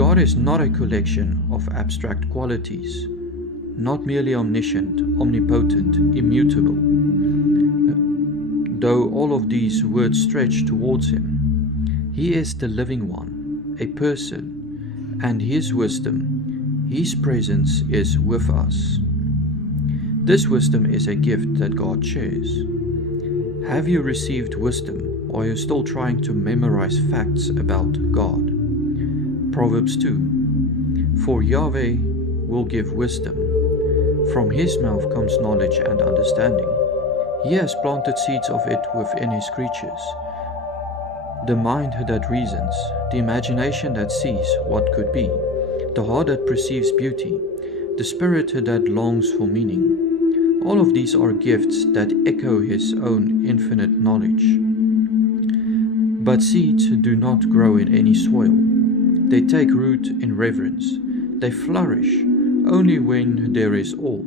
God is not a collection of abstract qualities, not merely omniscient, omnipotent, immutable, though all of these words stretch towards him. He is the living one, a person, and his wisdom, his presence is with us. This wisdom is a gift that God shares. Have you received wisdom, or are you still trying to memorize facts about God? Proverbs 2. For Yahweh will give wisdom. From his mouth comes knowledge and understanding. He has planted seeds of it within his creatures. The mind that reasons, the imagination that sees what could be, the heart that perceives beauty, the spirit that longs for meaning. All of these are gifts that echo his own infinite knowledge. But seeds do not grow in any soil. They take root in reverence. They flourish only when there is awe.